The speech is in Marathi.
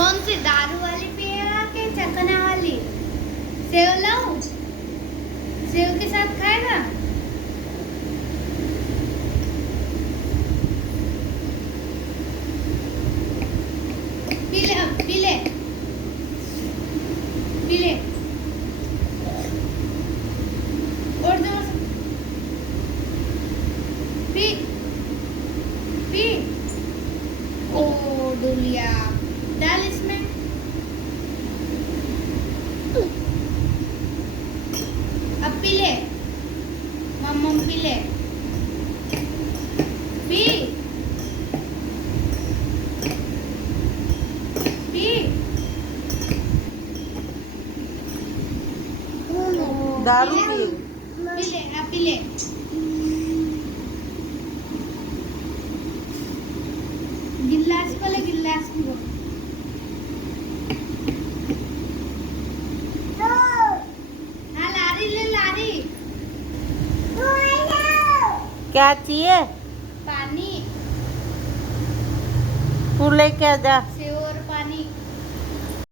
कौन सी दारू वाली पिएगा कि चखना वाली? सेव लाऊं? सेव के साथ खाएगा? पी ले अब, पी ले, पी ले। और जोर से पी, पी। ओ दुलिया, डाल इसमें। अब पी ले, मम्मम पी ले, पी, पी। दारू पी पी ले, अब पी ले। गिलास को ले, गिलास को। हाँ लारी ले, लारी। क्या चाहिए? पानी। तू लेके आ जा। सेव